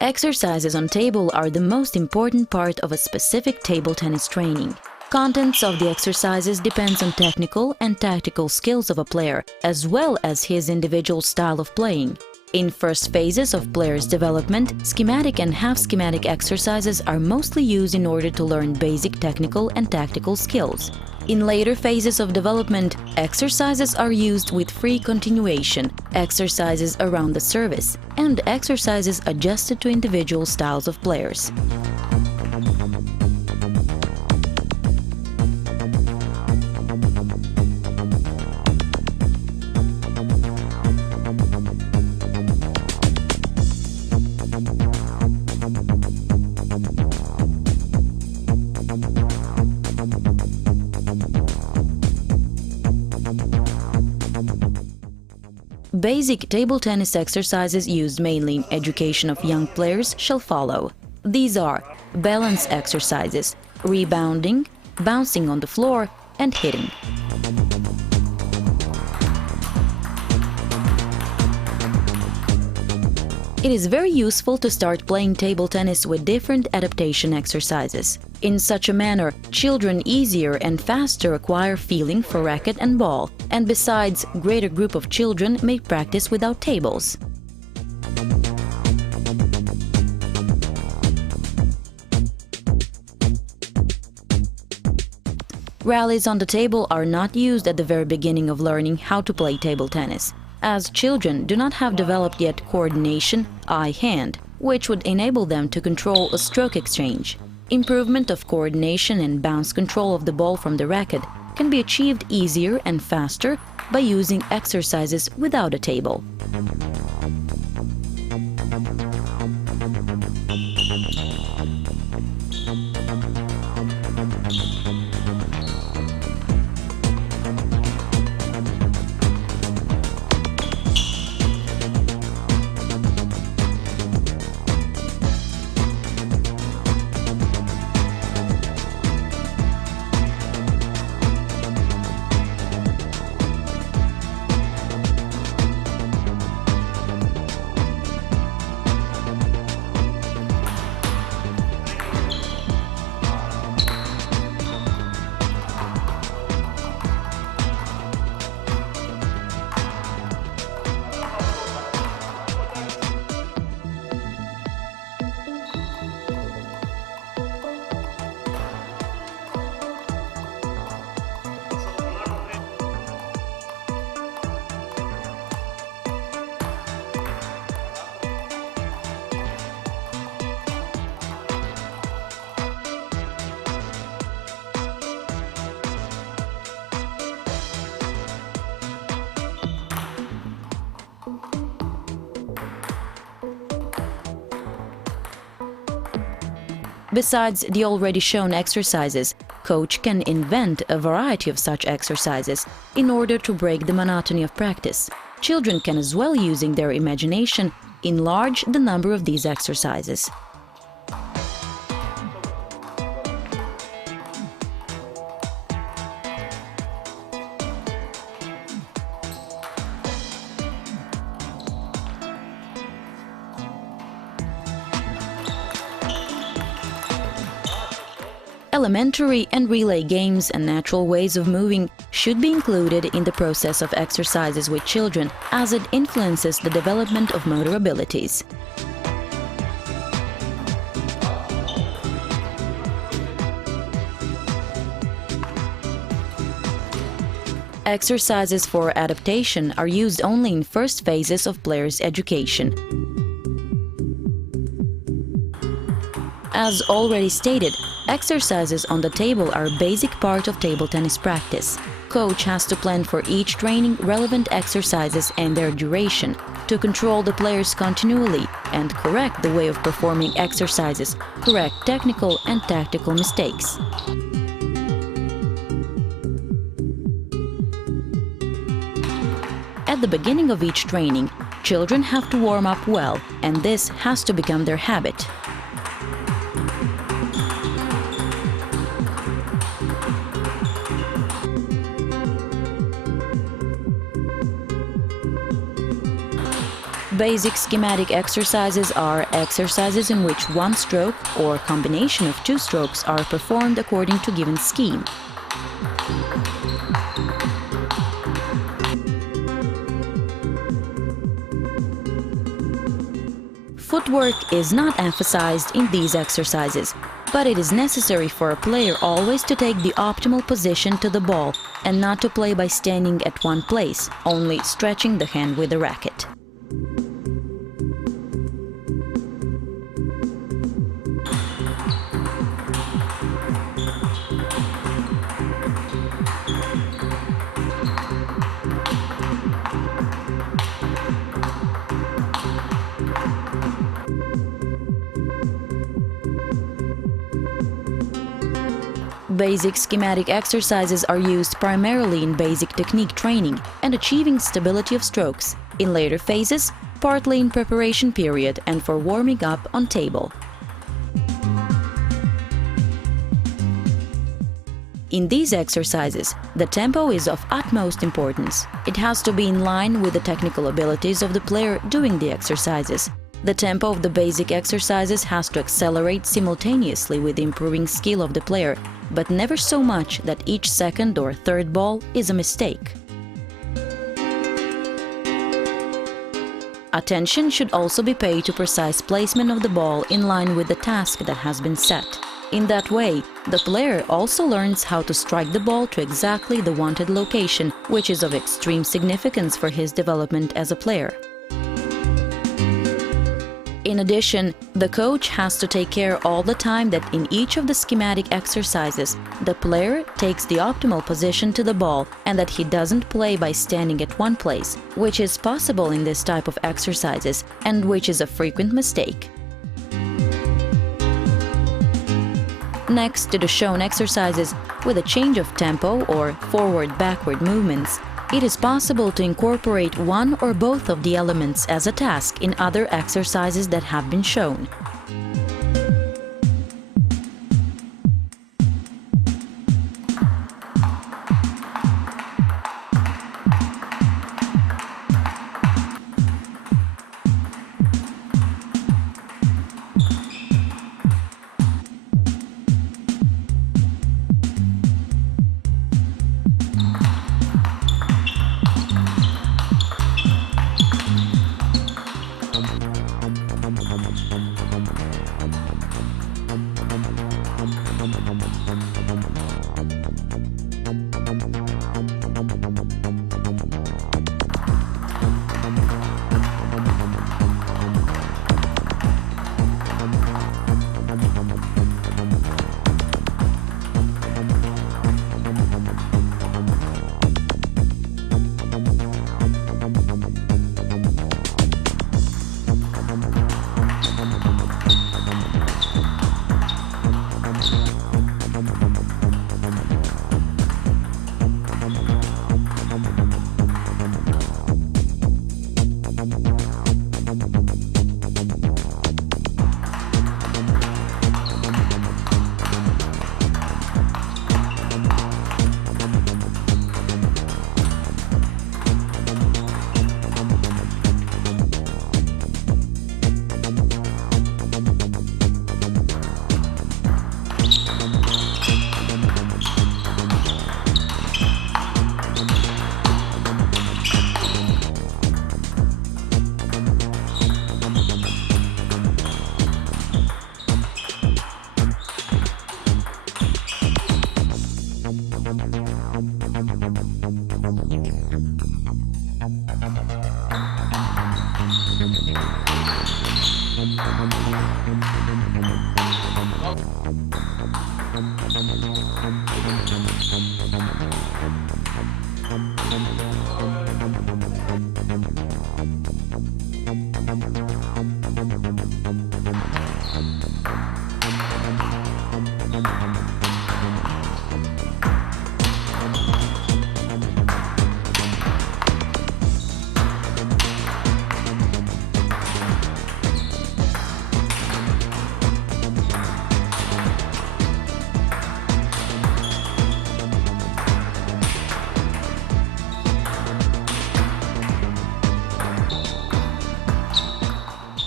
Exercises on table are the most important part of a specific table tennis training. Contents of the exercises depends on technical and tactical skills of a player, as well as his individual style of playing. In first phases of player's development, schematic and half-schematic exercises are mostly used in order to learn basic technical and tactical skills. In later phases of development, exercises are used with free continuation, exercises around the service, and exercises adjusted to individual styles of players. Basic table tennis exercises used mainly in education of young players shall follow. These are balance exercises, rebounding, bouncing on the floor, and hitting. It is very useful to start playing table tennis with different adaptation exercises. In such a manner, children easier and faster acquire feeling for racket and ball, and besides, greater group of children may practice without tables. Rallies on the table are not used at the very beginning of learning how to play table tennis, as children do not have developed yet coordination eye-hand, which would enable them to control a stroke exchange. Improvement of coordination and bounce control of the ball from the racket can be achieved easier and faster by using exercises without a table. Besides the already shown exercises, coach can invent a variety of such exercises in order to break the monotony of practice. Children can as well, using their imagination, enlarge the number of these exercises. Elementary and relay games and natural ways of moving should be included in the process of exercises with children, as it influences the development of motor abilities. Exercises for adaptation are used only in first phases of players' education. As already stated, exercises on the table are a basic part of table tennis practice. Coach has to plan for each training relevant exercises and their duration to control the players continually and correct the way of performing exercises, correct technical and tactical mistakes. At the beginning of each training, children have to warm up well, and this has to become their habit. Basic schematic exercises are exercises in which one stroke or combination of two strokes are performed according to given scheme. Footwork is not emphasized in these exercises, but it is necessary for a player always to take the optimal position to the ball and not to play by standing at one place, only stretching the hand with the racket. Basic schematic exercises are used primarily in basic technique training and achieving stability of strokes, in later phases, partly in preparation period and for warming up on table. In these exercises, the tempo is of utmost importance. It has to be in line with the technical abilities of the player doing the exercises. The tempo of the basic exercises has to accelerate simultaneously with the improving skill of the player, but never so much that each second or third ball is a mistake. Attention should also be paid to precise placement of the ball in line with the task that has been set. In that way, the player also learns how to strike the ball to exactly the wanted location, which is of extreme significance for his development as a player. In addition, the coach has to take care all the time that in each of the schematic exercises, the player takes the optimal position to the ball and that he doesn't play by standing at one place, which is possible in this type of exercises and which is a frequent mistake. Next to the shown exercises with a change of tempo or forward-backward movements, it is possible to incorporate one or both of the elements as a task in other exercises that have been shown.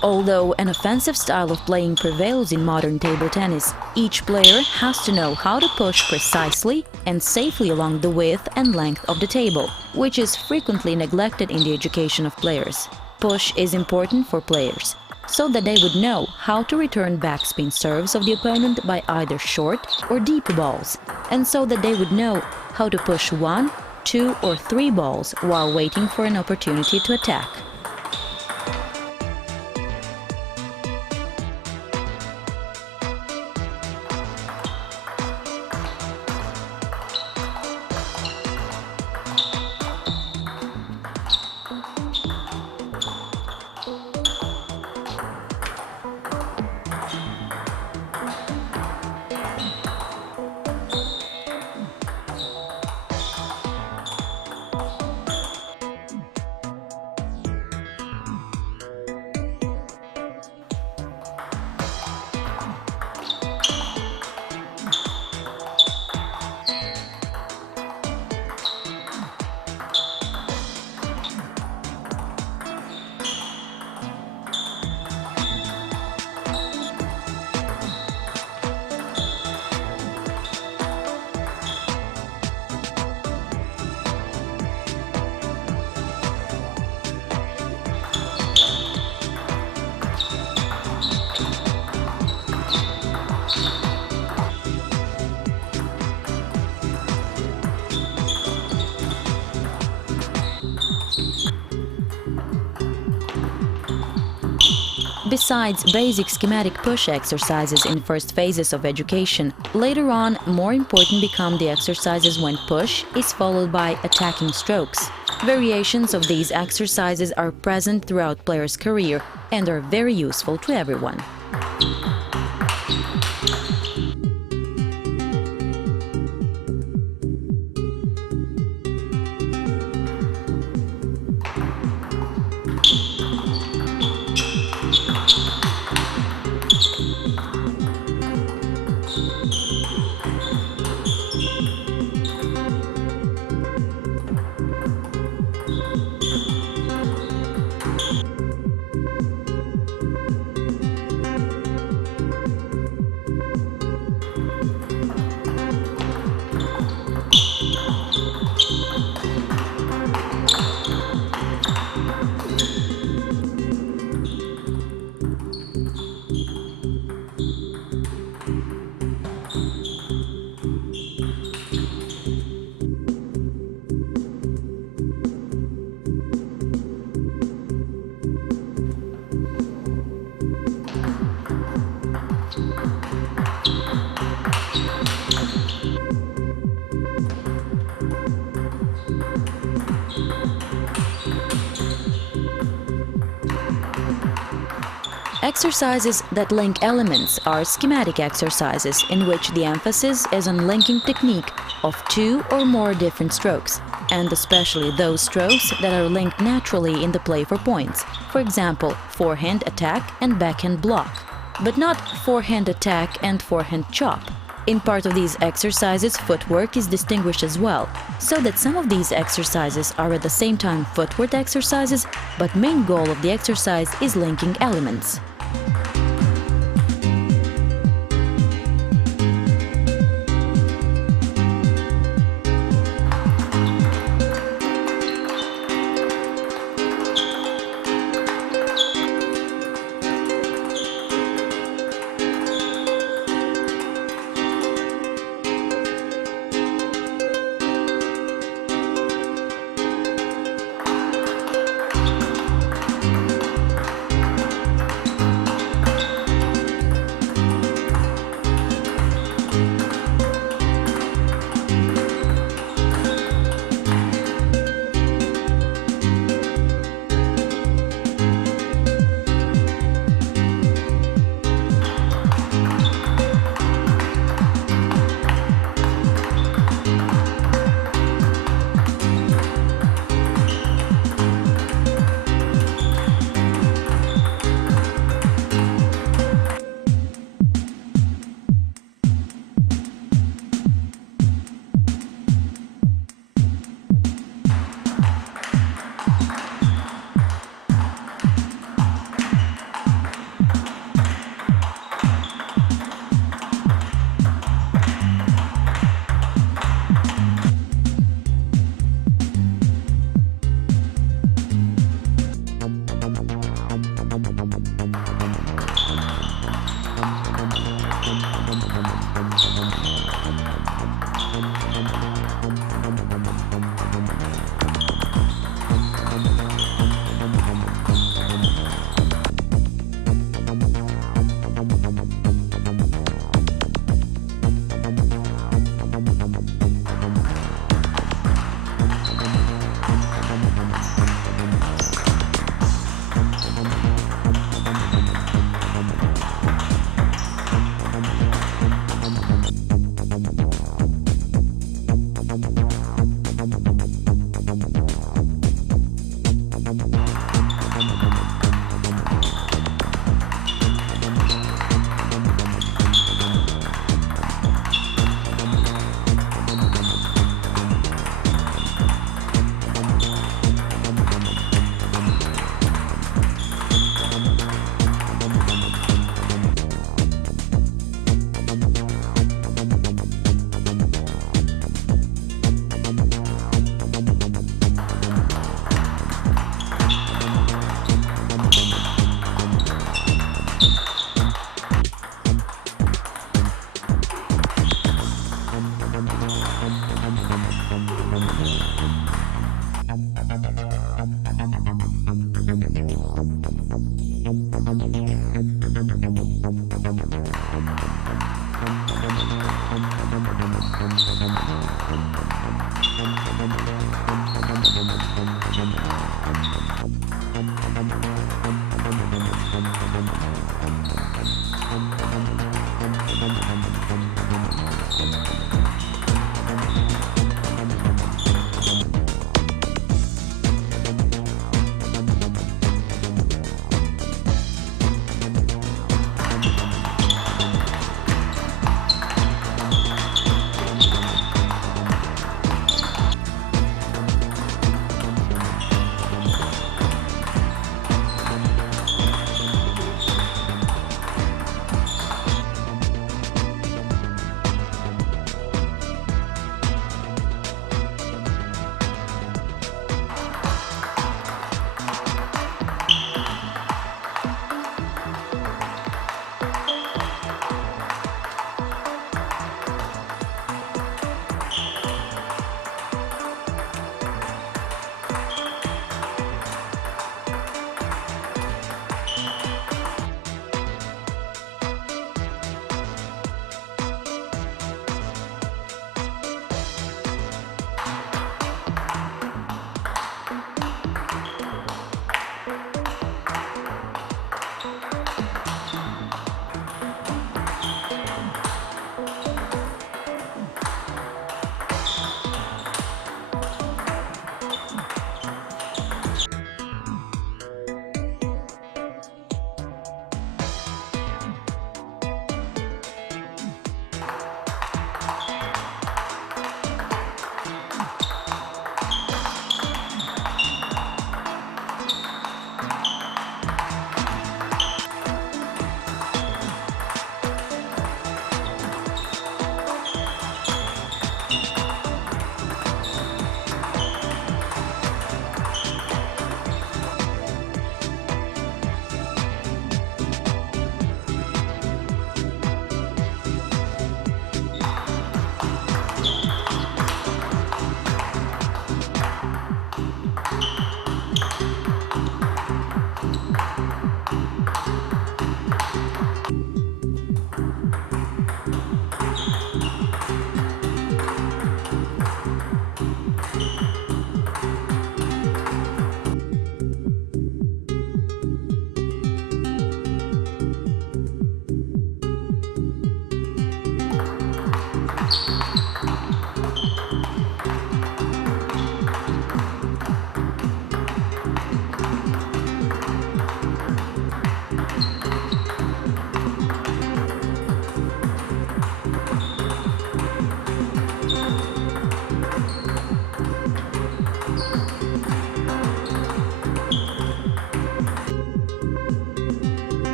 Although an offensive style of playing prevails in modern table tennis, each player has to know how to push precisely and safely along the width and length of the table, which is frequently neglected in the education of players. Push is important for players, so that they would know how to return backspin serves of the opponent by either short or deep balls, and so that they would know how to push 1, 2 or 3 balls while waiting for an opportunity to attack. Besides basic schematic push exercises in first phases of education, later on more important become the exercises when push is followed by attacking strokes. Variations of these exercises are present throughout players' career and are very useful to everyone. Exercises that link elements are schematic exercises in which the emphasis is on linking technique of 2 or more different strokes, and especially those strokes that are linked naturally in the play for points, for example, forehand attack and backhand block, but not forehand attack and forehand chop. In part of these exercises, footwork is distinguished as well, so that some of these exercises are at the same time footwork exercises, but main goal of the exercise is linking elements.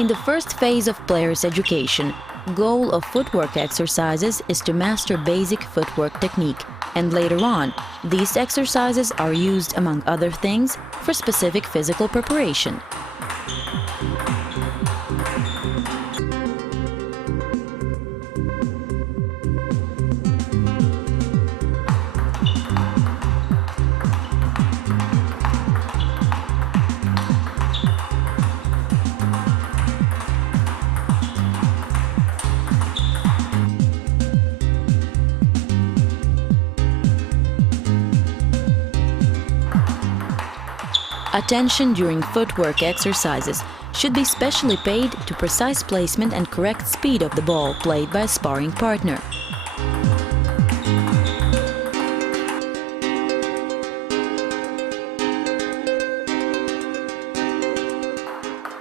In the first phase of players' education, goal of footwork exercises is to master basic footwork technique, and later on, these exercises are used, among other things, for specific physical preparation. Attention during footwork exercises should be specially paid to precise placement and correct speed of the ball played by a sparring partner.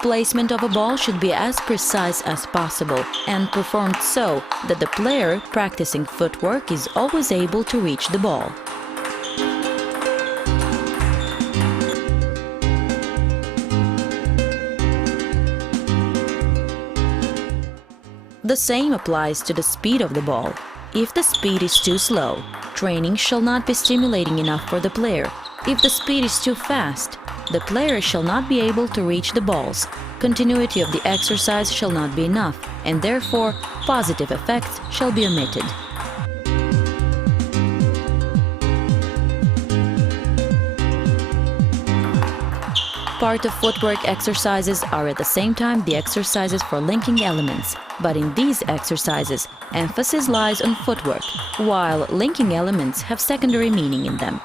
Placement of a ball should be as precise as possible and performed so that the player practicing footwork is always able to reach the ball. The same applies to the speed of the ball. If the speed is too slow, training shall not be stimulating enough for the player. If the speed is too fast, the player shall not be able to reach the balls. Continuity of the exercise shall not be enough, and therefore positive effects shall be omitted. Part of footwork exercises are at the same time the exercises for linking elements, but in these exercises, emphasis lies on footwork, while linking elements have secondary meaning in them.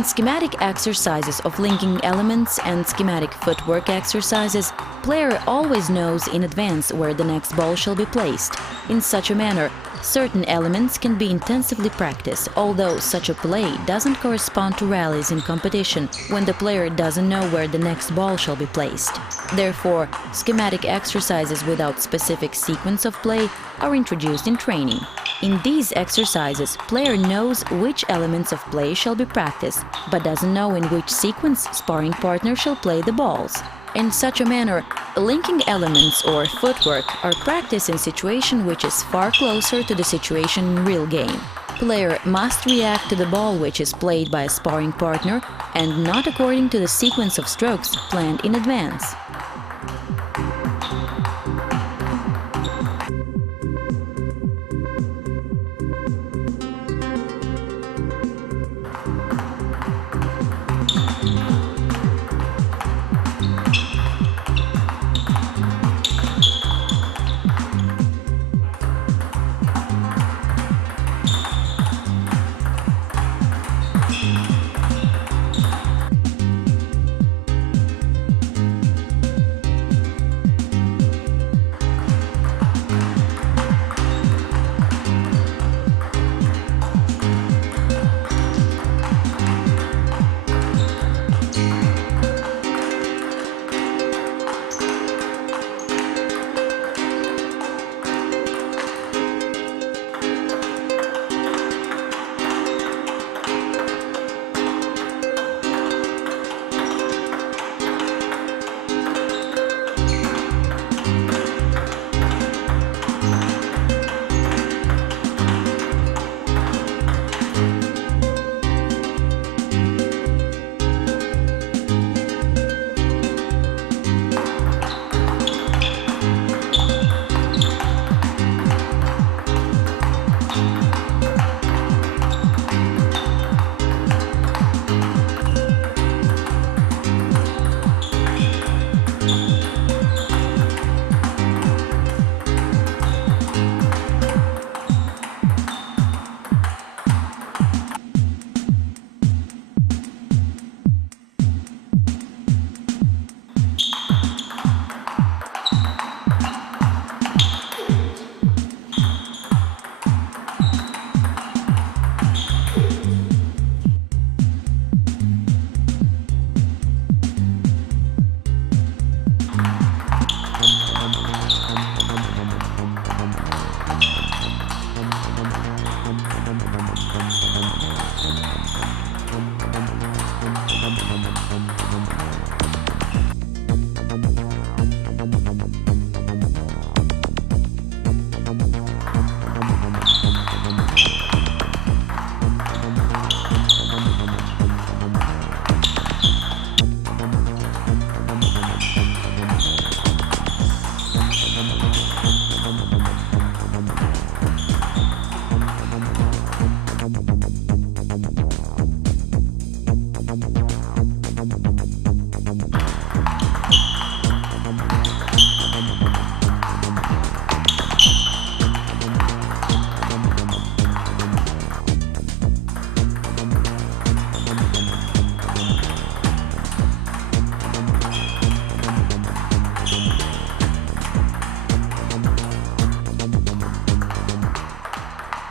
In schematic exercises of linking elements and schematic footwork exercises, player always knows in advance where the next ball shall be placed. In such a manner, certain elements can be intensively practiced, although such a play doesn't correspond to rallies in competition when the player doesn't know where the next ball shall be placed. Therefore, schematic exercises without specific sequence of play are introduced in training. In these exercises, player knows which elements of play shall be practiced, but doesn't know in which sequence sparring partner shall play the balls. In such a manner, linking elements or footwork are practiced in situation which is far closer to the situation in real game. Player must react to the ball which is played by a sparring partner and not according to the sequence of strokes planned in advance.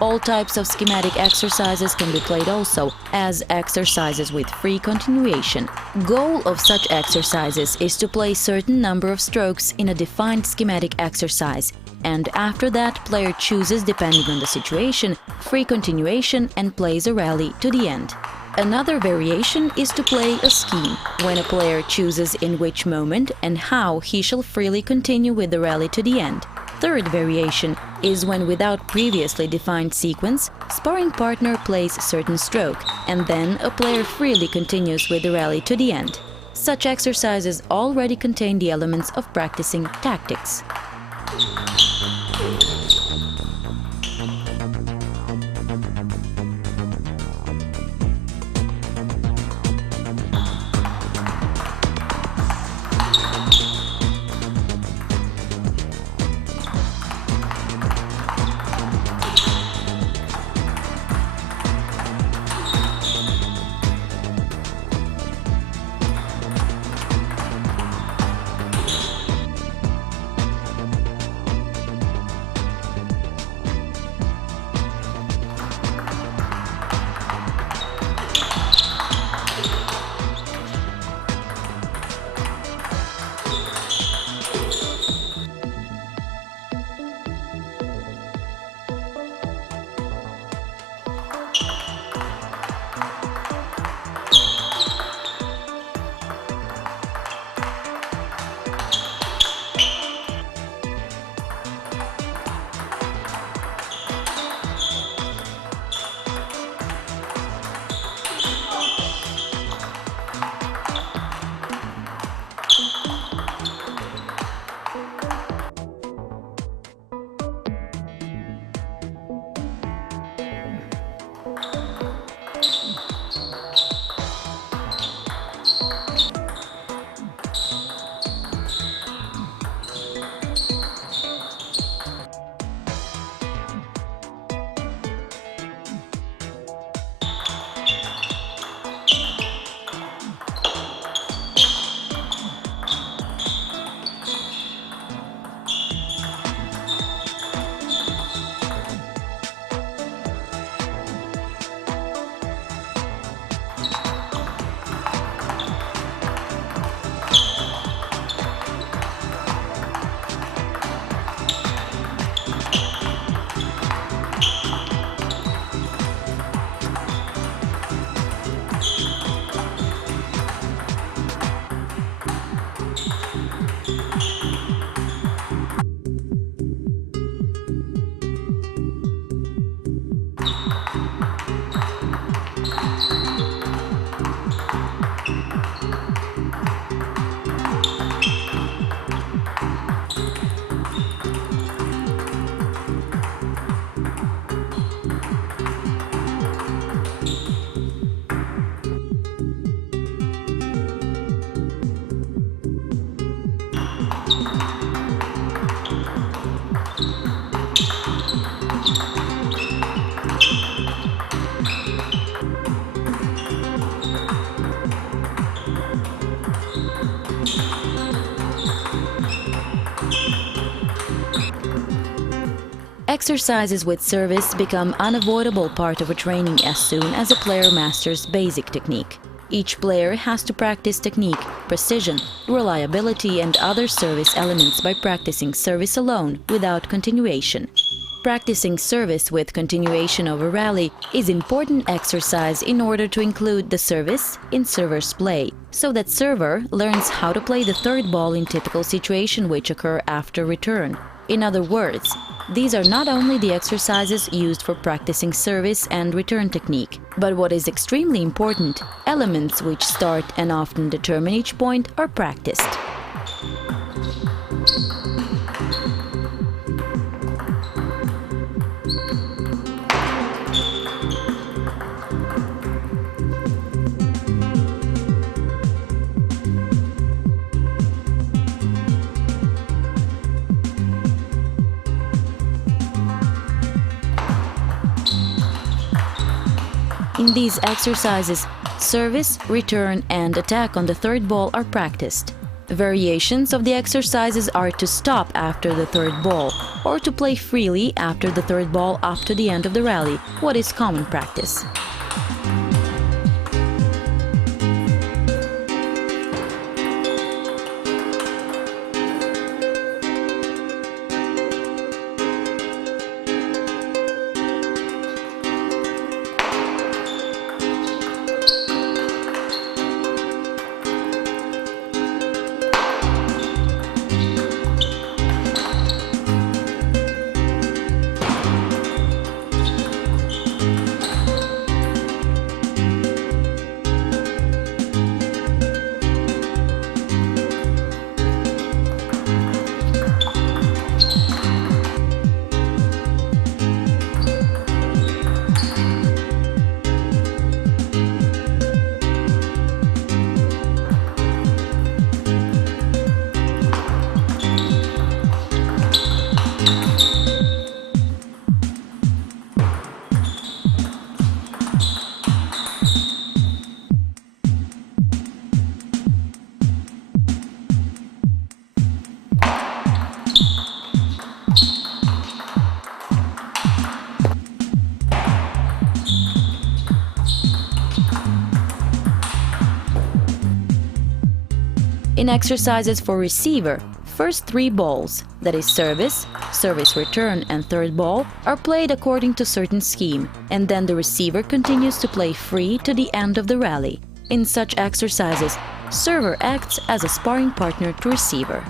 All types of schematic exercises can be played also as exercises with free continuation. Goal of such exercises is to play certain number of strokes in a defined schematic exercise, and after that player chooses, depending on the situation, free continuation and plays a rally to the end. Another variation is to play a scheme, when a player chooses in which moment and how he shall freely continue with the rally to the end. Third variation is when, without previously defined sequence, sparring partner plays certain stroke, and then a player freely continues with the rally to the end. Such exercises already contain the elements of practicing tactics. Exercises with service become unavoidable part of a training as soon as a player masters basic technique. Each player has to practice technique, precision, reliability and other service elements by practicing service alone without continuation. Practicing service with continuation of a rally is important exercise in order to include the service in server's play, so that server learns how to play the third ball in typical situation which occur after return. In other words, these are not only the exercises used for practicing service and return technique, but what is extremely important, elements which start and often determine each point are practiced. In these exercises, service, return and attack on the third ball are practiced. Variations of the exercises are to stop after the third ball or to play freely after the third ball up to the end of the rally, what is common practice. In exercises for receiver, first three balls, that is service, service return and third ball, are played according to certain scheme, and then the receiver continues to play free to the end of the rally. In such exercises, server acts as a sparring partner to receiver.